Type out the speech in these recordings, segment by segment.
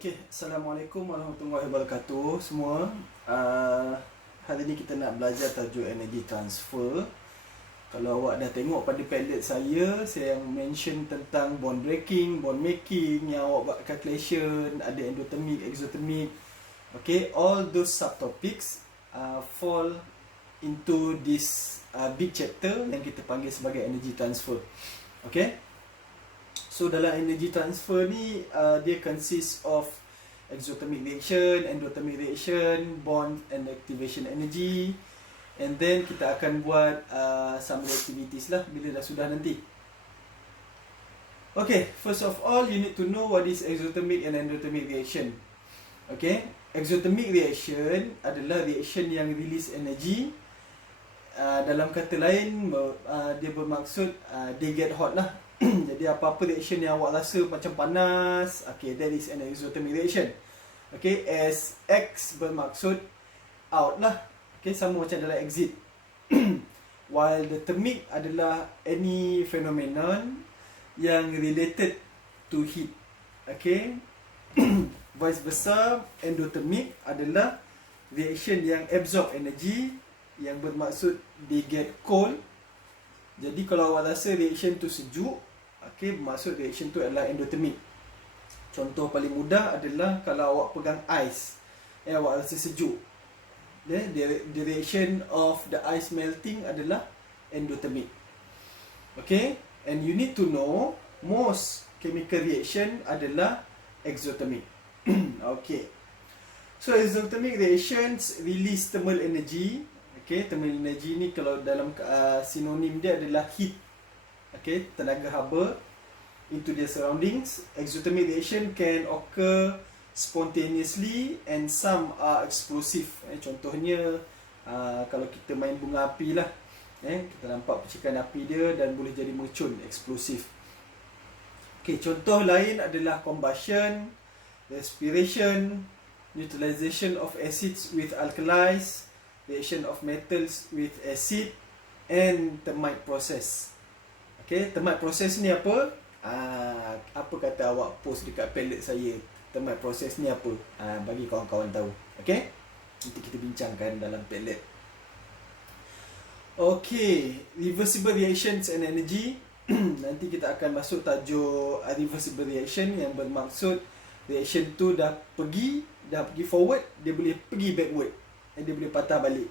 Okey, Assalamualaikum warahmatullahi wabarakatuh semua. Hari ni kita nak belajar tajuk energy transfer. Kalau awak dah tengok pada padlet saya yang mention tentang bond breaking, bond making, yang awak buat calculation, ada endothermic, exothermic. Okay, all those subtopics fall into this big chapter yang kita panggil sebagai energy transfer. Okay. So dalam energy transfer ni dia consist of exothermic reaction, endothermic reaction, bond and activation energy, and then kita akan buat some activities lah bila dah sudah nanti. Okay, first of all you need to know what is exothermic and endothermic reaction. Okay, exothermic reaction adalah reaction yang release energy. Dalam kata lain dia bermaksud they get hot lah. Jadi apa-apa reaction yang awak rasa macam panas, okay, that is an exothermic reaction. Okay, as X bermaksud out lah. Okay, sama macam dalam exit. While the thermic adalah any phenomenon yang related to heat. Okay. Vice versa, endothermic adalah reaction yang absorb energy, yang bermaksud they get cold. Jadi kalau awak rasa reaction tu sejuk, okay, bermaksud reaction tu adalah endothermic. Contoh paling mudah adalah kalau awak pegang ais, awak rasa sejuk. The reaction of the ice melting adalah endothermic. Okay, and you need to know most chemical reaction adalah exothermic. Okay, so exothermic reactions release thermal energy. Okay, thermal energy ni kalau dalam sinonim dia adalah heat. Okay, tenaga haba into their surroundings. Exothermic reaction can occur spontaneously and some are explosive. Contohnya kalau kita main bunga api lah, kita nampak percikan api dia dan boleh jadi mercun, eksplosif. Okay, contoh lain adalah combustion, respiration, neutralization of acids with alkalis, reaction of metals with acid, and thermite process. Okay, thermite process ni apa? Apa kata awak post dekat padlet saya, thermite process ni apa? Bagi kawan-kawan tahu. Okay, nanti kita bincangkan dalam padlet. Okay, reversible reactions and energy. Nanti kita akan masuk tajuk reversible reaction, yang bermaksud reaction tu dah pergi forward, dia boleh pergi backward. Dia boleh patah balik.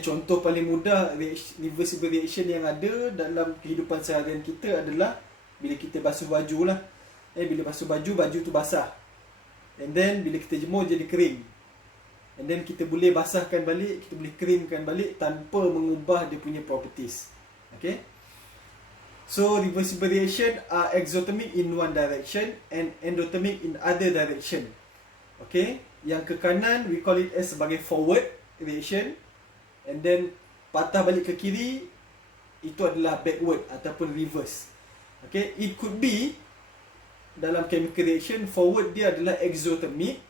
Contoh paling mudah reversible reaction yang ada dalam kehidupan seharian kita adalah bila kita basuh baju lah. Bila basuh baju, baju tu basah, and then bila kita jemur jadi kering, and then kita boleh basahkan balik, kita boleh keringkan balik tanpa mengubah dia punya properties. Okay, so reversible reaction are exothermic in one direction and endothermic in other direction. Okay, yang ke kanan we call it as sebagai forward reaction, and then patah balik ke kiri itu adalah backward ataupun reverse. Okay, it could be dalam chemical reaction forward dia adalah exothermic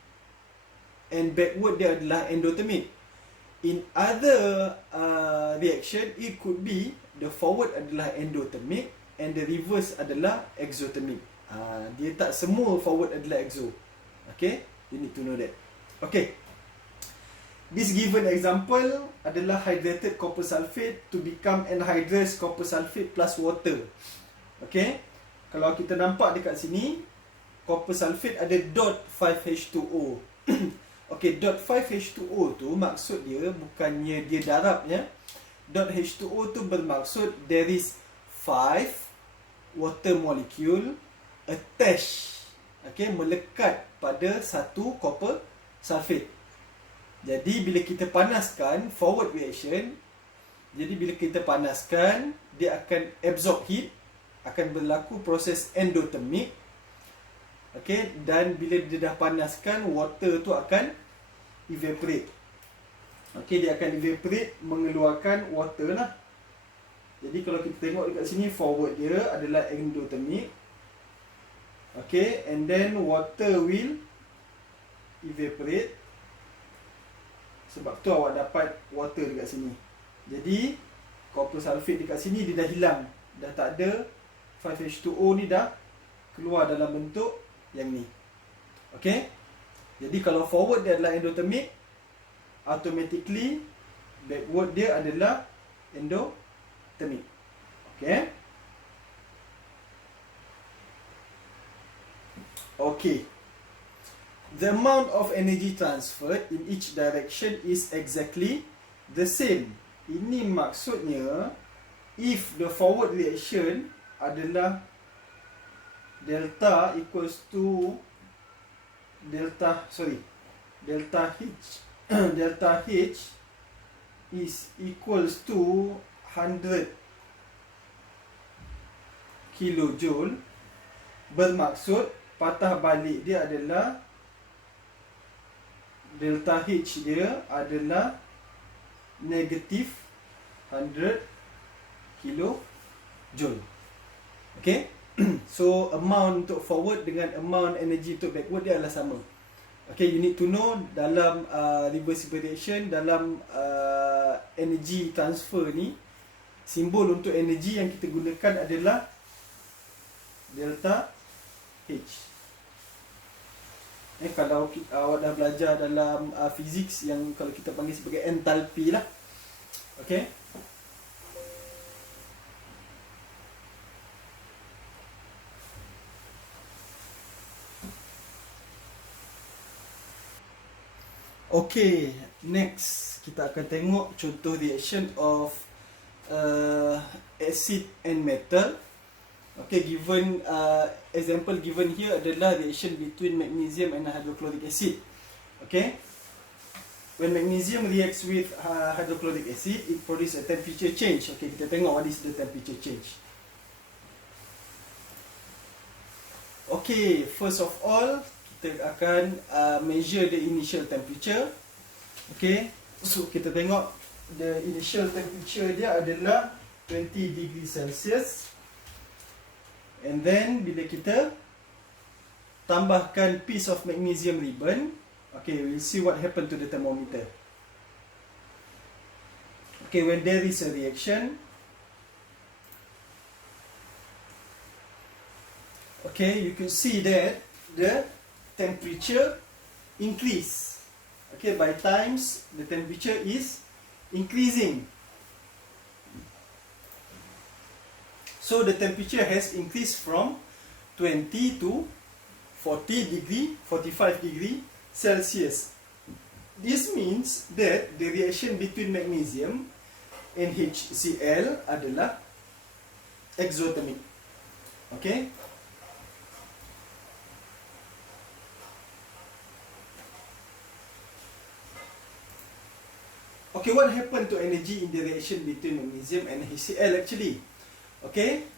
and backward dia adalah endothermic. In other reaction it could be the forward adalah endothermic and the reverse adalah exothermic. Dia tak semua forward adalah exo. Okay, you need to know that. Okay, this given example adalah hydrated copper sulfate to become anhydrous copper sulfate plus water. Okay, kalau kita nampak dekat sini, copper sulfate ada dot 5H2O. Okay, dot 5H2O tu maksud dia bukannya dia darab ya. Dot H2O tu bermaksud there is 5 water molecule attached, okay, melekat pada satu copper sulfate. Jadi bila kita panaskan, forward reaction, jadi bila kita panaskan, dia akan absorb heat, akan berlaku proses endothermic. Okay, dan bila dia dah panaskan, water tu akan evaporate. Okay, dia akan evaporate, mengeluarkan water lah. Jadi kalau kita tengok dekat sini, forward dia adalah endothermic. Okay, and then water will evaporate. Sebab tu awak dapat water dekat sini. Jadi copper sulfate dekat sini dia dah hilang, dah tak ada. 5H2O ni dah keluar dalam bentuk yang ni. Okay, Jadi kalau forward dia adalah endothermic, automatically backward dia adalah endothermic. Okay. Okay. The amount of energy transferred in each direction is exactly the same. Ini maksudnya if the forward reaction adalah delta equals to delta H delta H is equals to 100 kilojoule, bermaksud patah balik dia adalah delta H dia adalah negatif 100 kilojoule. Okay. So amount untuk forward dengan amount energy untuk backward dia adalah sama. Okay, you need to know dalam reversible reaction, dalam energy transfer ni, simbol untuk energy yang kita gunakan adalah delta H. Kalau awak dah belajar dalam physics yang kalau kita panggil sebagai enthalpy lah. Okay. Okay, next kita akan tengok contoh reaction of acid and metal. Okay, given example given here adalah reaction between magnesium and hydrochloric acid. Okay, when magnesium reacts with hydrochloric acid, it produces a temperature change. Okay, kita tengok what is the temperature change. Okay, first of all kita akan measure the initial temperature. Okay, so kita tengok the initial temperature dia adalah 20 degree Celsius. And then bila kita tambahkan piece of magnesium ribbon, okay, we'll see what happened to the thermometer. Okay, when there is a reaction, okay, you can see that the temperature increase. Okay, by times the temperature is increasing. So the temperature has increased from 20 to 40 degree, 45 degree Celsius. This means that the reaction between magnesium and HCl adalah exothermic. Okay. Okay, what happened to energy in the reaction between magnesium and HCl actually? Okay,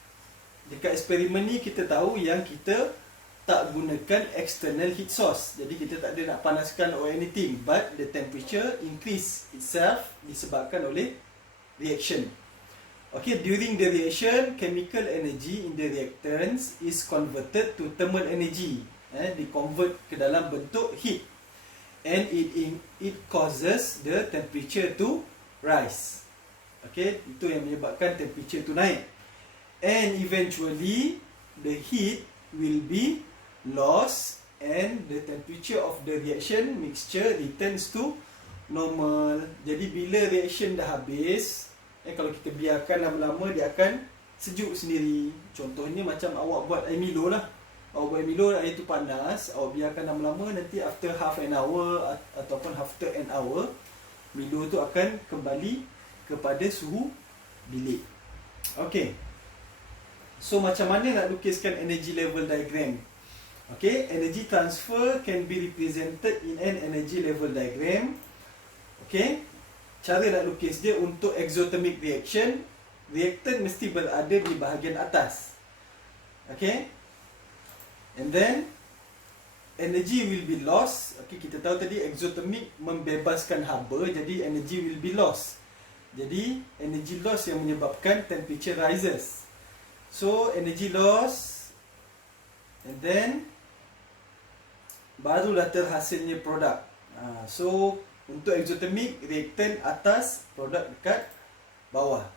dekat eksperimen ni kita tahu yang kita tak gunakan external heat source. Jadi kita tak ada nak panaskan or anything, but the temperature increase itself disebabkan oleh reaction. Okay, during the reaction, chemical energy in the reactants is converted to thermal energy. Di-convert ke dalam bentuk heat. And it causes the temperature to rise. Okay, itu yang menyebabkan temperature tu naik. And eventually the heat will be lost and the temperature of the reaction mixture returns to normal. Jadi bila reaction dah habis, kalau kita biarkan lama-lama dia akan sejuk sendiri. Contohnya macam awak buat air Milo lah. Awak buat air Milo, air tu panas, awak biarkan lama-lama, nanti after half an hour ataupun after an hour, Milo tu akan kembali kepada suhu bilik. Okay. So macam mana nak lukiskan energy level diagram? Okay, energy transfer can be represented in an energy level diagram. Okay, cara nak lukis dia untuk exothermic reaction, reactant mesti berada di bahagian atas. Okay, and then energy will be lost. Okay, kita tahu tadi exothermic membebaskan haba, jadi energy will be lost. Jadi energy loss yang menyebabkan temperature rises. So energy loss, and then barulah terhasilnya produk. So untuk exothermic, reactant atas, produk dekat bawah.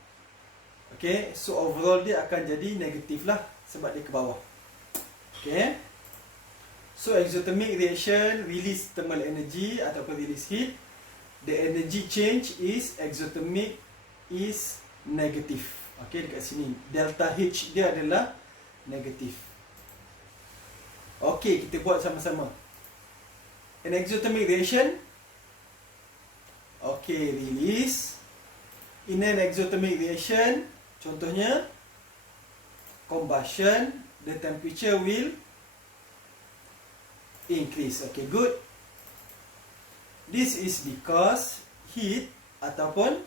Okay, so overall dia akan jadi negatif lah sebab dia ke bawah. Okay. So exothermic reaction release thermal energy ataupun release heat. The energy change is exothermic is negative. Okay, dekat sini delta H dia adalah negatif. Okay, kita buat sama-sama. An exothermic reaction. Okay, release. In an exothermic reaction, contohnya combustion, the temperature will increase. Okay, good. This is because heat ataupun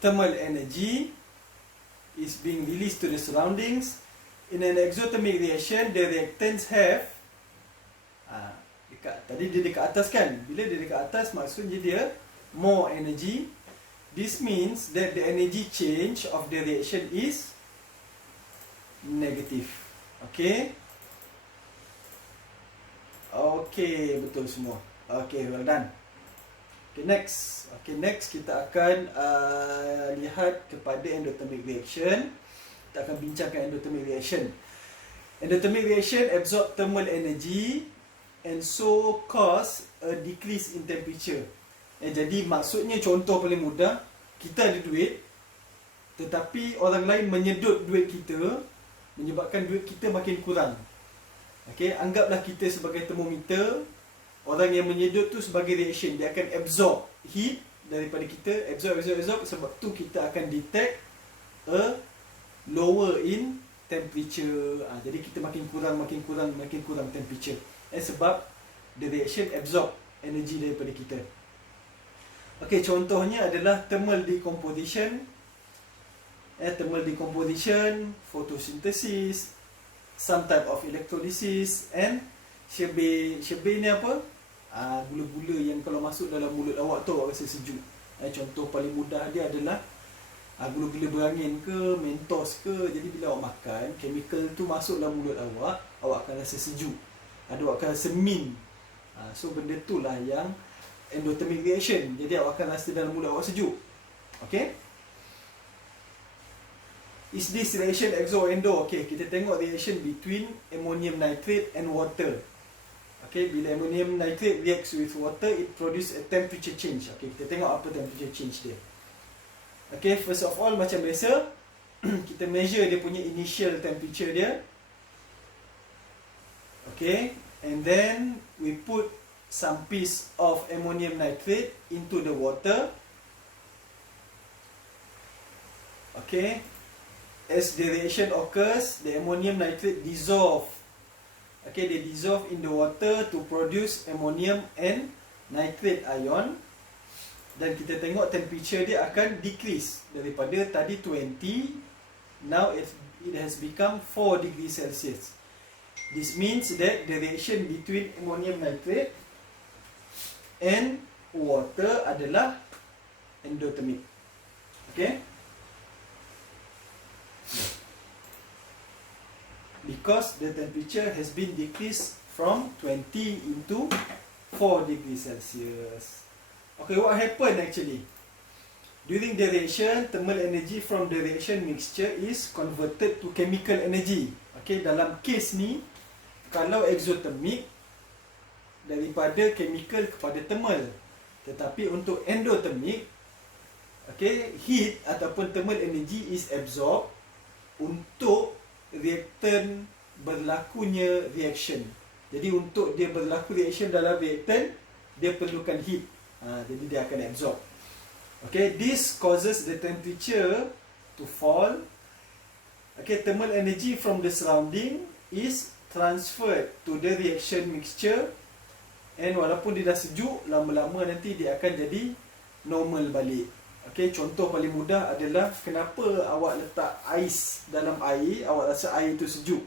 thermal energy is being released to the surroundings. In an exothermic reaction, the reactants have tadi dia dekat atas kan. Bila dia dekat atas, maksudnya dia more energy. This means that the energy change of the reaction is negative. Okay. Okay, betul semua. Okay, well done. Okay, next. Okay, next kita akan lihat kepada endothermic reaction. Kita akan bincangkan endothermic reaction. Endothermic reaction absorb thermal energy and so cause a decrease in temperature. Jadi maksudnya, contoh paling mudah, kita ada duit tetapi orang lain menyedut duit kita, menyebabkan duit kita makin kurang. Okay, anggaplah kita sebagai termometer, orang yang menyedut tu sebagai reaction, dia akan absorb heat daripada kita, absorb, sebab tu kita akan detect a lower in temperature. Jadi kita makin kurang temperature. Sebab the reaction absorb energy daripada kita. Okay, contohnya adalah thermal decomposition. Thermal decomposition, photosynthesis, some type of electrolysis, and Sherbet ni apa? Gula-gula yang kalau masuk dalam mulut awak tu awak rasa sejuk. Contoh paling mudah dia adalah gula-gula berangin ke, Mentos ke. Jadi bila awak makan, chemical tu masuk dalam mulut awak, awak akan rasa sejuk. Awak akan rasa min. So benda tu lah yang endothermic reaction. Jadi awak akan rasa dalam mulut awak sejuk. Okay. Is this reaction exo or endo? Okay, kita tengok reaction between ammonium nitrate and water. Okay, bila ammonium nitrate reacts with water, it produce a temperature change. Okay, kita tengok apa temperature change dia. Okay, first of all, macam biasa, kita measure dia punya initial temperature dia. Okay, and then we put some piece of ammonium nitrate into the water. Okay, as the reaction occurs, the ammonium nitrate dissolve. Okay, they dissolve in the water to produce ammonium and nitrate ion. Dan kita tengok temperature dia akan decrease daripada tadi 20, now it has become 4 degrees Celsius. This means that the reaction between ammonium nitrate and water adalah endothermic. Okay? Because the temperature has been decreased from 20 into 4 degrees Celsius. Okay, what happened actually? During the reaction, thermal energy from the reaction mixture is converted to chemical energy. Okay, dalam case ni, kalau exothermic, daripada chemical kepada thermal. Tetapi untuk endothermic, okay, heat ataupun thermal energy is absorbed untuk reaktan berlakunya reaction. Jadi untuk dia berlaku reaction dalam reaktan, dia perlukan heat. Jadi dia akan absorb. Okay, this causes the temperature to fall. Okay, thermal energy from the surrounding is transferred to the reaction mixture, and walaupun dia dah sejuk, lama-lama nanti dia akan jadi normal balik. Okay, contoh paling mudah adalah kenapa awak letak ais dalam air, awak rasa air itu sejuk.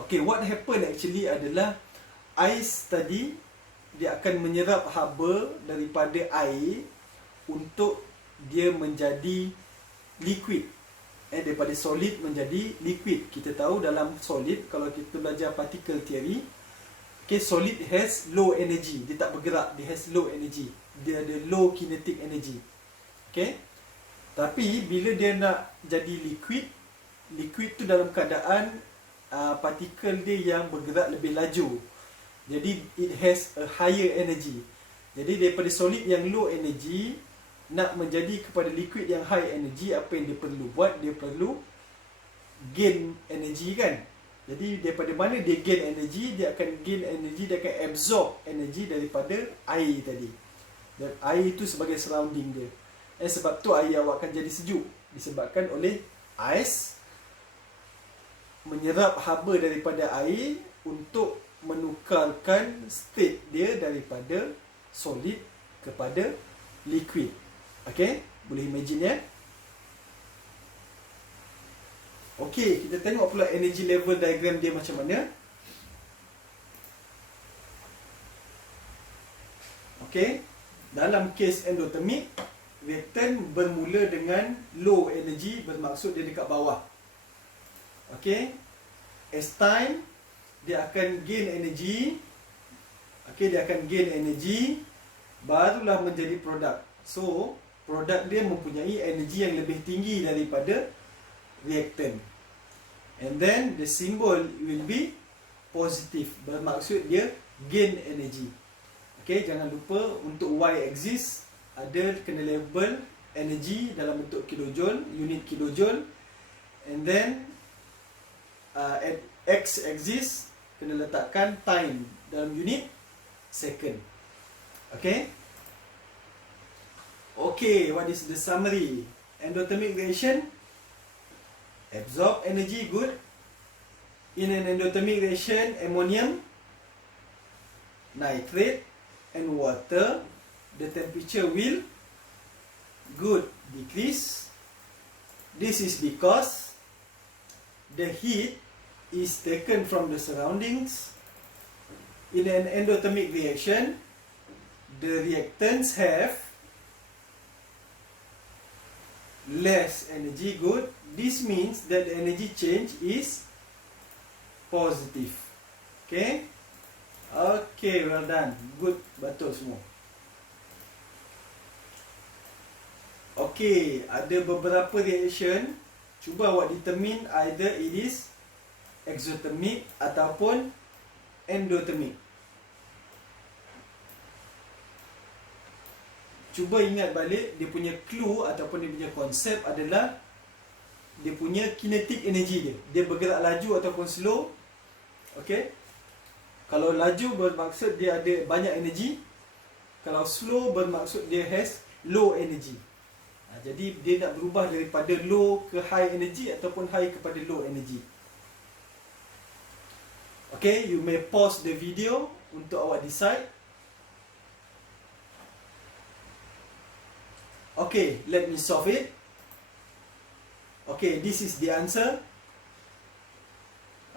Okay, what happen actually adalah ais tadi dia akan menyerap haba daripada air untuk dia menjadi liquid. Daripada solid menjadi liquid. Kita tahu dalam solid, kalau kita belajar particle theory, okay, solid has low energy. Dia tak bergerak, dia has low energy. Dia ada low kinetic energy. Okay. Tapi bila dia nak jadi liquid, liquid tu dalam keadaan partikel dia yang bergerak lebih laju. Jadi it has a higher energy. Jadi daripada solid yang low energy nak menjadi kepada liquid yang high energy, apa yang dia perlu buat? Dia perlu gain energy kan. Jadi daripada mana dia gain energy? Dia akan gain energy, dia akan absorb energy daripada air tadi. Dan air itu sebagai surrounding dia. Dan sebab tu air awak akan jadi sejuk, disebabkan oleh ais menyerap haba daripada air untuk menukarkan state dia daripada solid kepada liquid. Okay, boleh imagine ya. Okay, kita tengok pula energy level diagram dia macam mana. Okay, dalam kes endotermic, reaktan bermula dengan low energy, bermaksud dia dekat bawah. Okay, as time dia akan gain energy. Okay, dia akan gain energy, barulah menjadi produk. So, produk dia mempunyai energy yang lebih tinggi daripada reaktan. And then the symbol will be positive, bermaksud dia gain energy. Okay, jangan lupa untuk y-axis ada kena label energy dalam bentuk kilojoule, unit kilojoule. And then at x-axis kena letakkan time dalam unit second. Okay. Okay, what is the summary? Endothermic reaction, absorb energy, good. In an endothermic reaction, ammonium, nitrate and water, the temperature will, good, decrease. This is because the heat is taken from the surroundings. In an endothermic reaction, the reactants have less energy, good. This means that the energy change is positive. Okay. Okay, well done. Good, betul semua. Okay, ada beberapa reaction. Cuba awak determine either it is exothermic ataupun endothermic. Cuba ingat balik, dia punya clue ataupun dia punya konsep adalah dia punya kinetic energy dia. Dia bergerak laju ataupun slow. Okay. Kalau laju bermaksud dia ada banyak energy. Kalau slow bermaksud dia has low energy. Jadi dia nak berubah daripada low ke high energy ataupun high kepada low energy. Okay, you may pause the video untuk awak decide. Okay, let me solve it. Okay, this is the answer.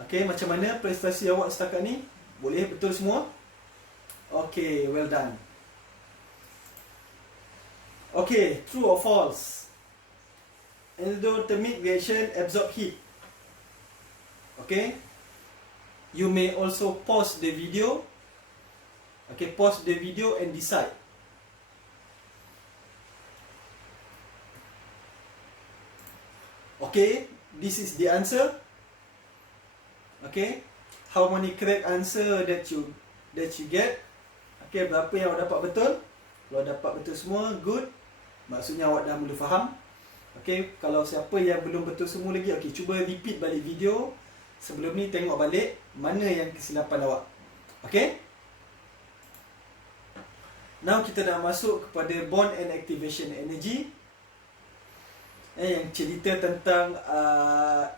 Okay, macam mana prestasi awak setakat ni? Boleh betul semua? Okay, well done. Okay, true or false? Endothermic reaction absorb heat. Okay. You may also pause the video. Okay, pause the video and decide. Okay, this is the answer. Okay, how many correct answer that you get? Okay, berapa yang awak dapat betul? Kalau dapat betul semua, good. Maksudnya awak dah mula faham. Okay, kalau siapa yang belum betul semua lagi, okay, cuba repeat balik video. Sebelum ni tengok balik mana yang kesilapan awak. Okay. Now kita dah masuk kepada bond and activation energy. Yang cerita tentang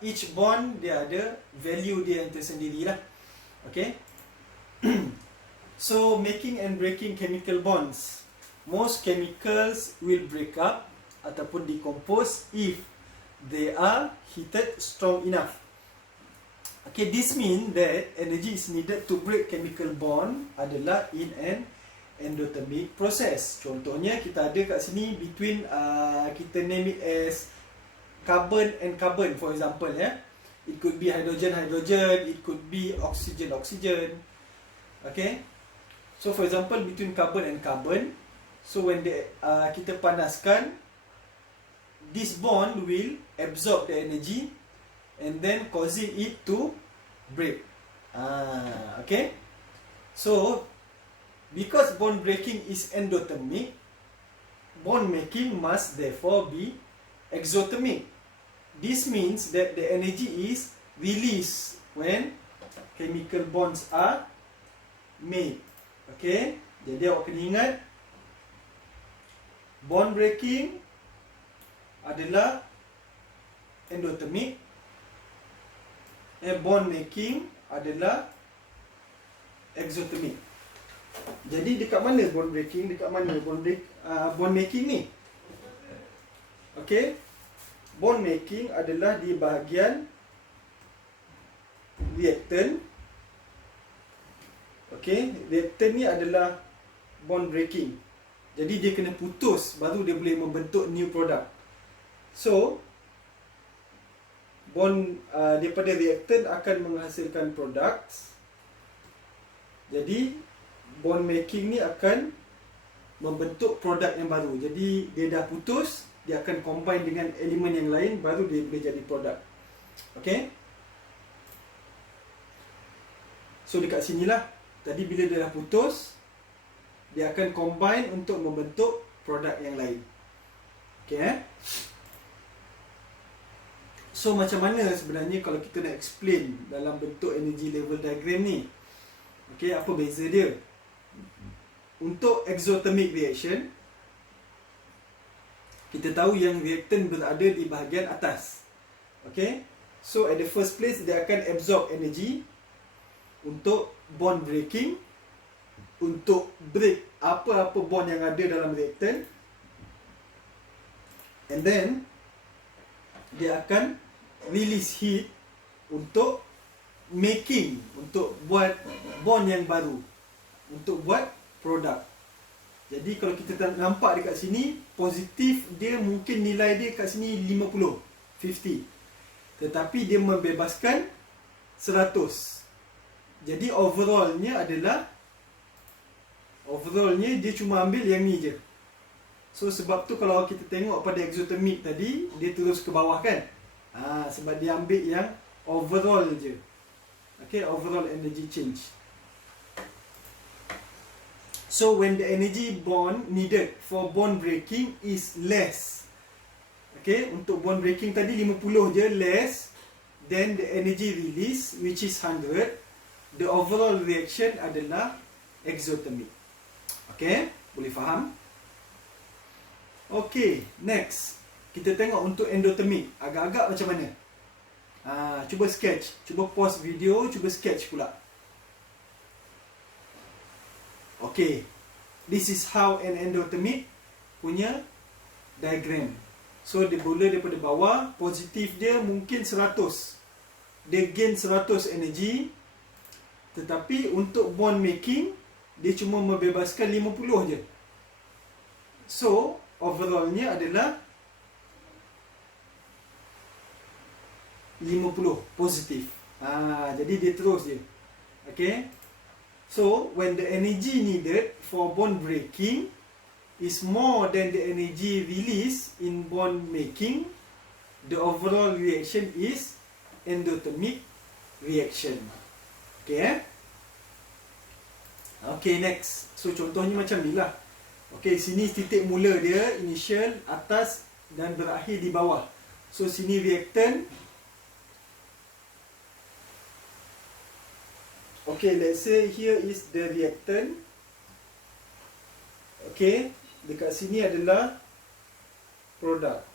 each bond dia ada value dia yang tersendiri lah. Okay. So making and breaking chemical bonds. Most chemicals will break up ataupun decompose if they are heated strong enough. Okay, this means that energy is needed to break chemical bond adalah in an endothermic process. Contohnya kita ada kat sini between kita name it as carbon and carbon for example ya. It could be hydrogen, it could be oxygen. Okay. So for example between carbon and carbon, so when kita panaskan, this bond will absorb the energy and then causing it to break. Okay. So because bond breaking is endothermic, bond making must therefore be exothermic. This means that the energy is released when chemical bonds are made. Okay, jadi awak kena ingat bond breaking adalah endothermic, bond making adalah exothermic. Jadi dekat mana bond breaking, dekat mana bond making ni? Okay, bond making adalah di bahagian reactant. Okay, reactant ni adalah bond breaking. Jadi dia kena putus baru dia boleh membentuk new product. So bond daripada reactant akan menghasilkan products. Jadi bond making ni akan membentuk produk yang baru. Jadi dia dah putus, dia akan combine dengan elemen yang lain, baru dia boleh jadi produk. Okay. So dekat sinilah, tadi bila dia dah putus, dia akan combine untuk membentuk produk yang lain. Okay. So macam mana sebenarnya kalau kita nak explain dalam bentuk energy level diagram ni? Okay, apa beza dia? Untuk exothermic reaction, kita tahu yang reactant berada di bahagian atas. Okay, so at the first place dia akan absorb energy untuk bond breaking, untuk break apa-apa bond yang ada dalam reactant, and then dia akan release heat untuk making, untuk buat bond yang baru, untuk buat produk. Jadi kalau kita nampak dekat sini, positif dia mungkin nilai dia kat sini 50, tetapi dia membebaskan 100. Jadi overallnya dia cuma ambil yang ni je. So sebab tu kalau kita tengok pada exothermic tadi, dia terus ke bawah kan? Sebab dia ambil yang overall je. Okay, overall energy change. So when the energy bond needed for bond breaking is less. Okay, untuk bond breaking tadi 50 je, less than the energy release which is 100. The overall reaction adalah exothermic. Okay, boleh faham? Okay, next kita tengok untuk endothermic. Agak-agak macam mana? Cuba sketch. Cuba pause video, cuba sketch pula. Okay, this is how an endothermic punya diagram. So dia mula daripada bawah, positif dia mungkin 100. Dia gain 100 energy, tetapi untuk bond making dia cuma membebaskan 50 je. So overallnya adalah 50 positif. Jadi dia terus je. Okay. So when the energy needed for bond breaking is more than the energy released in bond making, the overall reaction is endothermic reaction. Okay. Okay, next. So contohnya macam ni lah. Okay, sini titik mula dia, initial, atas dan berakhir di bawah. So sini reactant. Okay, let's say here is the reactant. Okay, dekat sini adalah produk.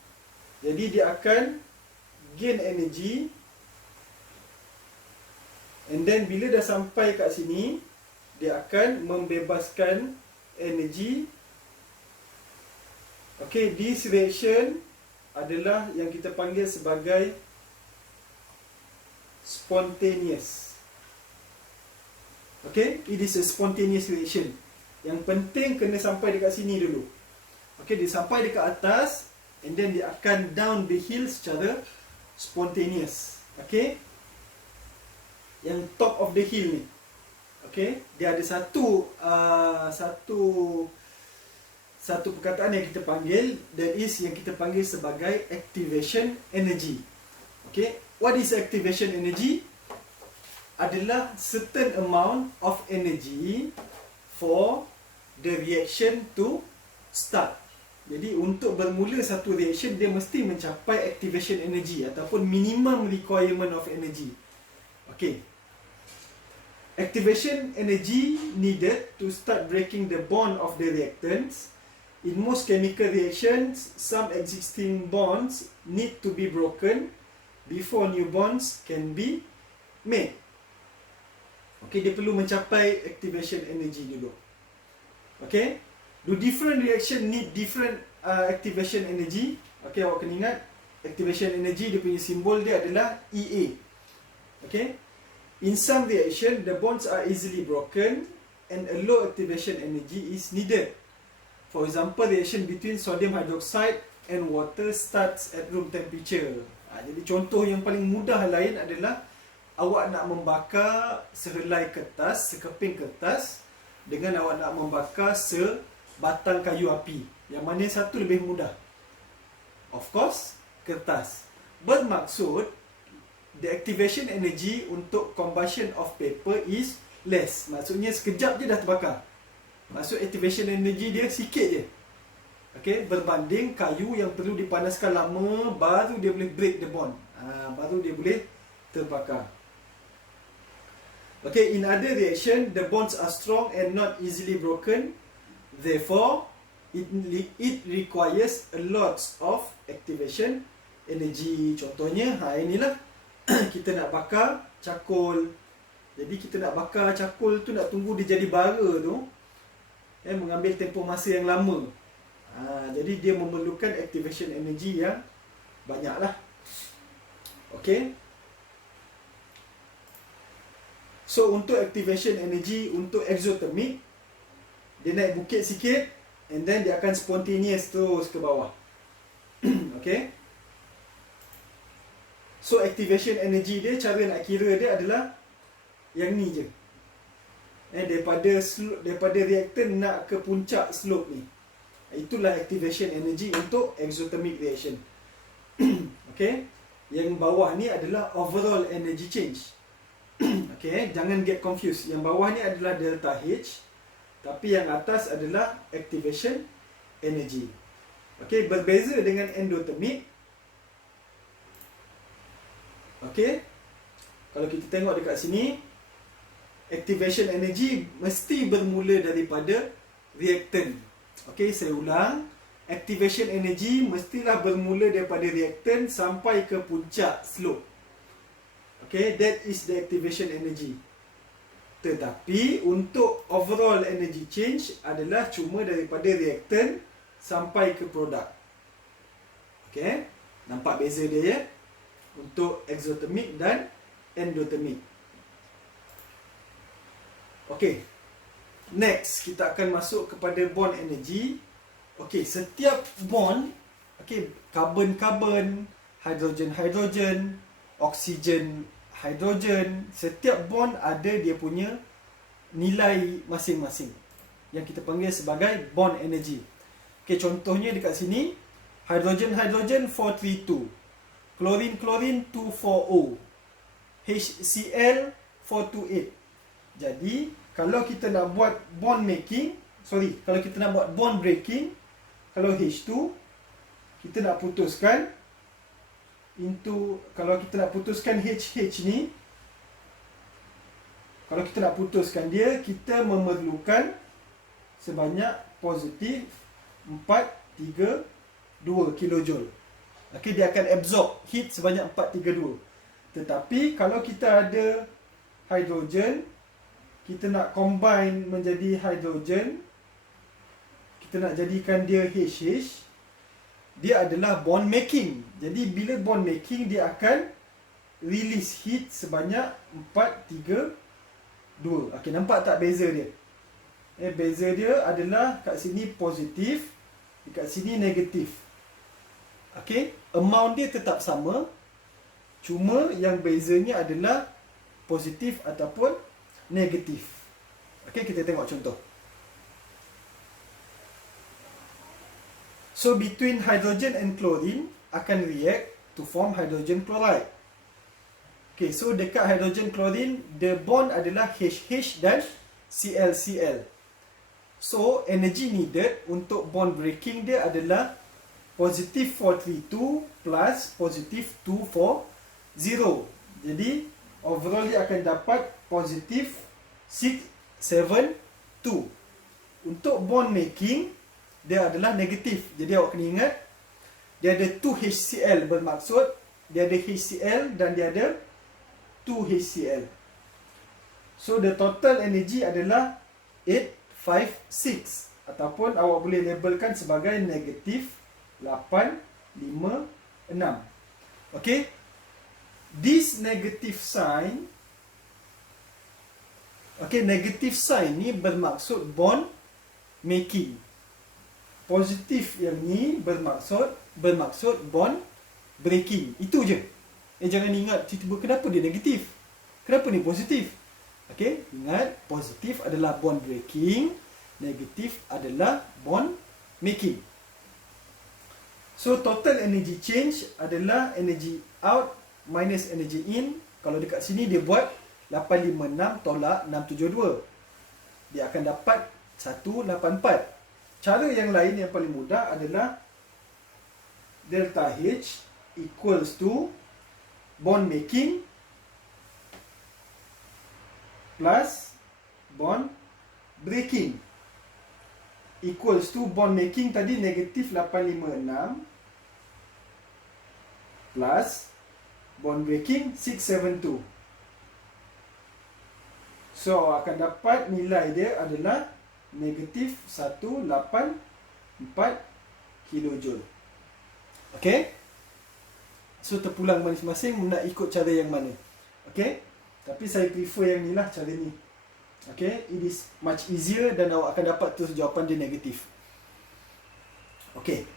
Jadi dia akan gain energy, and then bila dah sampai kat sini, dia akan membebaskan energy. Okay, this reaction adalah yang kita panggil sebagai spontaneous. Okay, it is a spontaneous reaction. Yang penting kena sampai dekat sini dulu. Okay, dia sampai dekat atas, and then dia akan down the hill secara spontaneous. Okay, yang top of the hill ni. Okay, dia ada satu perkataan yang kita panggil, that is yang kita panggil sebagai activation energy. Okay, what is activation energy? adalah certain amount of energy for the reaction to start. Jadi untuk bermula satu reaction, dia mesti mencapai activation energy ataupun minimum requirement of energy. Okay. Activation energy needed to start breaking the bond of the reactants. In most chemical reactions, some existing bonds need to be broken before new bonds can be made. Okay, dia perlu mencapai activation energy dulu. Okay, do different reaction need different activation energy? Okay, awak kena ingat activation energy, dia punya simbol dia adalah EA. Okay, in some reaction the bonds are easily broken and a low activation energy is needed. For example, reaction between sodium hydroxide and water starts at room temperature. Jadi contoh yang paling mudah lain adalah awak nak membakar sehelai kertas, sekeping kertas, dengan awak nak membakar sebatang kayu api. Yang mana satu lebih mudah? Of course, kertas. Bermaksud, the activation energy untuk combustion of paper is less. Maksudnya sekejap je dah terbakar. Maksud activation energy dia sikit je. Okay, berbanding kayu yang perlu dipanaskan lama, baru dia boleh break the bond. Baru dia boleh terbakar. Okay, in other reaction, the bonds are strong and not easily broken. Therefore, it requires a lot of activation energy. Contohnya, inilah kita nak bakar cakul. Jadi kita nak bakar cakul tu, nak tunggu dia jadi bara tu, mengambil tempoh masa yang lama. Jadi dia memerlukan activation energy yang banyak lah. Okay. So untuk activation energy untuk exothermic, dia naik bukit sikit and then dia akan spontaneous terus ke bawah. Okay. So activation energy dia, cara nak kira dia adalah yang ni je. Daripada reaktan nak ke puncak slope ni. Itulah activation energy untuk exothermic reaction. Okay. Yang bawah ni adalah overall energy change. Okay, jangan get confused. Yang bawah ni adalah delta H, tapi yang atas adalah activation energy. Okay, berbeza dengan endothermic. Okay, kalau kita tengok dekat sini, activation energy mesti bermula daripada reactant. Okay, saya ulang. Activation energy mestilah bermula daripada reactant sampai ke puncak slope. Okay, that is the activation energy. Tetapi untuk overall energy change adalah cuma daripada reactant sampai ke produk. Okay, nampak beza dia ya? Untuk exothermic dan endothermic. Okay, next kita akan masuk kepada bond energy. Okay, setiap bond, okay, carbon-carbon, hydrogen-hydrogen, oksigen hidrogen, setiap bond ada dia punya nilai masing-masing yang kita panggil sebagai bond energy. Okay, contohnya dekat sini, hydrogen 432, chlorine 240, HCl 428. Jadi kalau kita nak buat bond making, kalau kita nak buat bond breaking, kalau H2 kita nak putuskan kalau kita nak putuskan HH ni, kalau kita nak putuskan dia, kita memerlukan sebanyak positif 432 kilojoule. Okay, dia akan absorb heat sebanyak 432. Tetapi kalau kita ada hidrogen, kita nak combine menjadi hidrogen, kita nak jadikan dia HH, dia adalah bond making. Jadi bila bond making, dia akan release heat sebanyak 432. Okey, nampak tak beza dia? Beza dia adalah kat sini positif, dekat sini negatif. Okey, amount dia tetap sama, cuma yang bezanya adalah positif ataupun negatif. Okey, kita tengok contoh. So between hydrogen and chlorine akan react to form hydrogen chloride. Okay, so dekat hydrogen chlorine, the bond adalah HH dan ClCl. So, energy needed untuk bond breaking dia adalah positive 432 plus positive 240. Jadi, overall dia akan dapat positive 672. Untuk bond making, dia adalah negatif. Jadi, awak kena ingat, dia ada 2HCl, bermaksud dia ada HCl dan dia ada 2HCl. So, the total energy adalah 856. Ataupun awak boleh labelkan sebagai negatif 856. Okay. This negative sign, okay, negative sign ni bermaksud bond making. Positif yang ni bermaksud bond breaking. Itu je. Jangan ingat tiba-tiba kenapa dia negatif, kenapa ni positif. Okay, ingat positif adalah bond breaking, negatif adalah bond making. So total energy change adalah energy out minus energy in. Kalau dekat sini dia buat 856 tolak 672. Dia akan dapat 184. Cara yang lain yang paling mudah adalah delta H equals to bond making plus bond breaking equals to bond making tadi negatif 856 plus bond breaking 672. So akan dapat nilai dia adalah negatif 184 kilojoule. Okay. So terpulang masing-masing nak ikut cara yang mana. Okay. Tapi saya prefer yang ni lah, cara ni. Okay. It is much easier dan awak akan dapat terus jawapan dia negatif. Okay.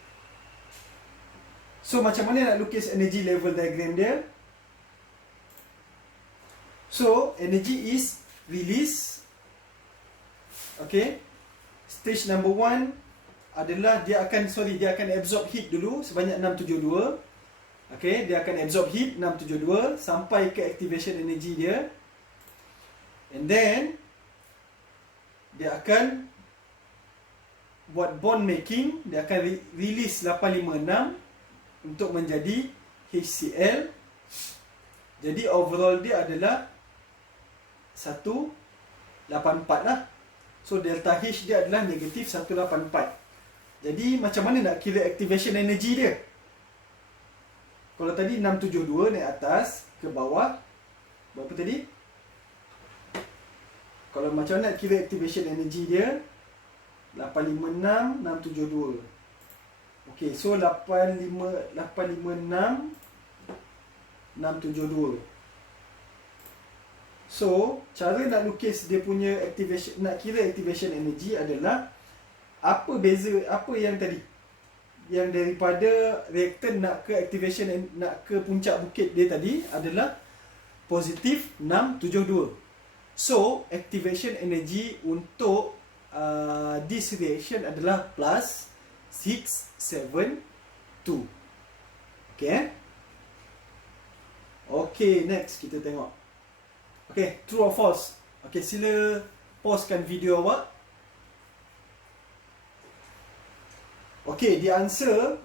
So macam mana nak lukis energy level diagram dia? So energy is release. Okay. Stage number 1 adalah dia akan absorb heat dulu sebanyak 672. Okay, dia akan absorb heat 672 sampai ke activation energy dia. And then dia akan buat bond making, dia akan release 856 untuk menjadi HCl. Jadi overall dia adalah 184 lah. So delta H dia adalah negatif 184. Jadi macam mana nak kira activation energy dia? Kalau tadi 672 naik atas ke bawah, berapa tadi? Kalau macam mana nak kira activation energy dia? 856 672. Okey, so 856 672. So, cara nak lukis dia punya activation, nak kira activation energy adalah apa beza, apa yang tadi, yang daripada reaktor nak ke activation, nak ke puncak bukit dia tadi adalah positif 672. So, activation energy untuk this reaction adalah plus 672. Okay. Okay, next kita tengok. Okay, true or false? Okay, sila pausekan video awak. Okay, the answer,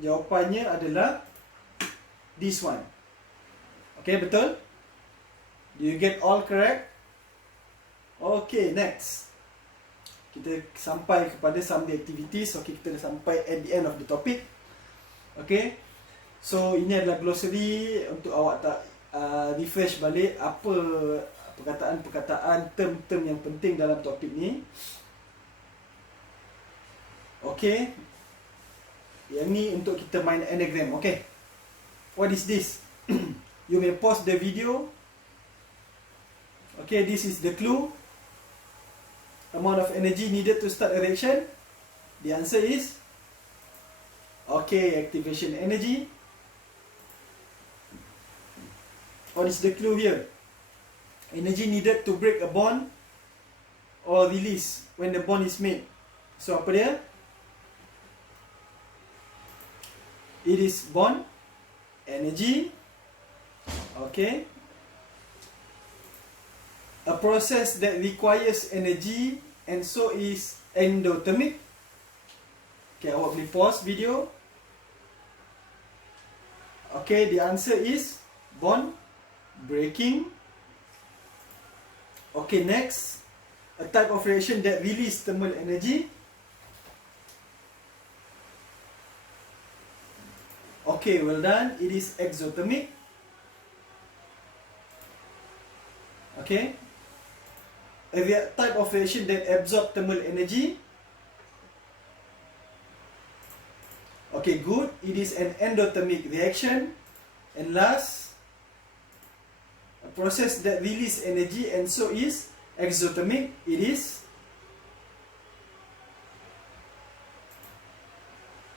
jawapannya adalah this one. Okay, betul? Do you get all correct? Okay, next. Kita sampai kepada some activities. Okay, kita dah sampai at the end of the topic. Okay, so ini adalah glossary untuk awak tak refresh balik apa perkataan-perkataan, term-term yang penting dalam topik ni. Okay, yang ni untuk kita main anagram. Okay, what is this? You may pause the video. Okay, this is the clue. Amount of energy needed to start a reaction. The answer is okay, activation energy. What is the clue here? Energy needed to break a bond or release when the bond is made. So apa dia? It is bond energy. Okay. A process that requires energy and so is endothermic. Okay, awak boleh pause video. Okay, the answer is bond breaking. Okay, next. A type of reaction that release thermal energy. Okay, well done. It is exothermic. Okay. A type of reaction that absorb thermal energy. Okay, good. It is an endothermic reaction. And last, a process that release energy and so is exothermic. It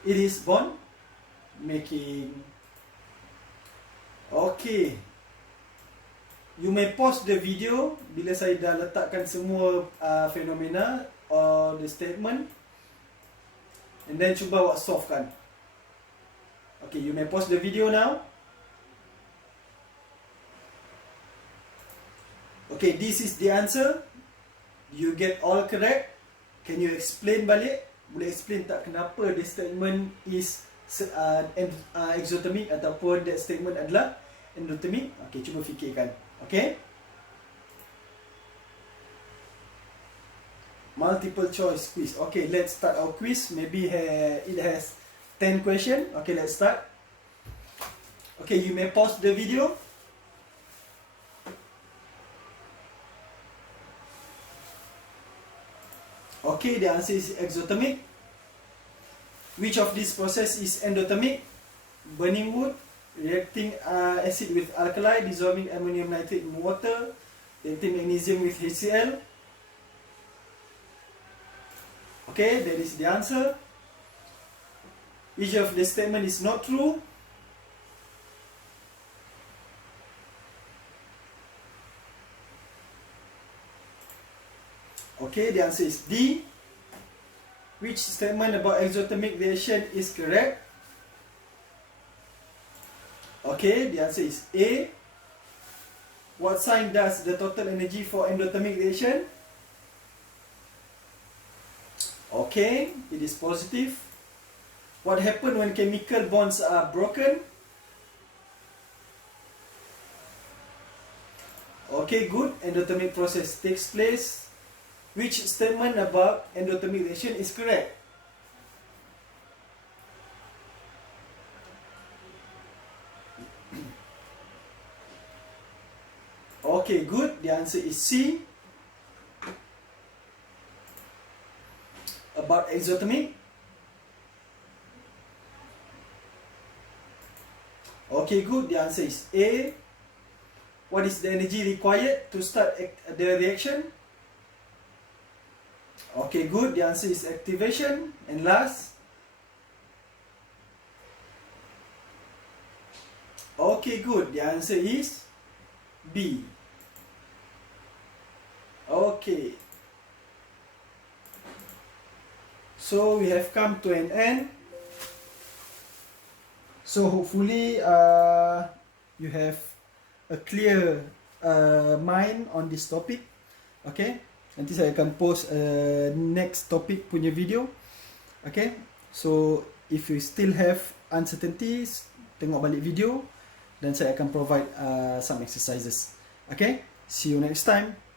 is bond making. Okay. You may pause the video bila saya dah letakkan semua fenomena or the statement, and then cuba awak solvekan. Okay, you may pause the video now. Okay, this is the answer. You get all correct. Can you explain balik? Boleh explain tak kenapa the statement is exothermic ataupun that statement adalah endothermic? Okay, cuba fikirkan. Okay. Multiple choice quiz. Okay, let's start our quiz. Maybe it has 10 questions. Okay, let's start. Okay, you may pause the video. Okay, the answer is exothermic. Which of these process is endothermic? Burning wood, reacting acid with alkali, dissolving ammonium nitrate in water, reacting magnesium with HCl. Okay, that is the answer. Which of the statement is not true? Okay, the answer is D. Which statement about exothermic reaction is correct? Okay, the answer is A. What sign does the total energy for endothermic reaction? Okay, it is positive. What happens when chemical bonds are broken? Okay, good. Endothermic process takes place. Which statement about endothermic reaction is correct? Okay, good. The answer is C. About exothermic. Okay, good. The answer is A. What is the energy required to start the reaction? Okay, good. The answer is activation. And last. Okay, good. The answer is B. Okay. So we have come to an end. So hopefully you have a clear mind on this topic. Okay. Nanti saya akan post next topic punya video. Okay. So if you still have uncertainties, tengok balik video dan saya akan provide some exercises. Okay. See you next time.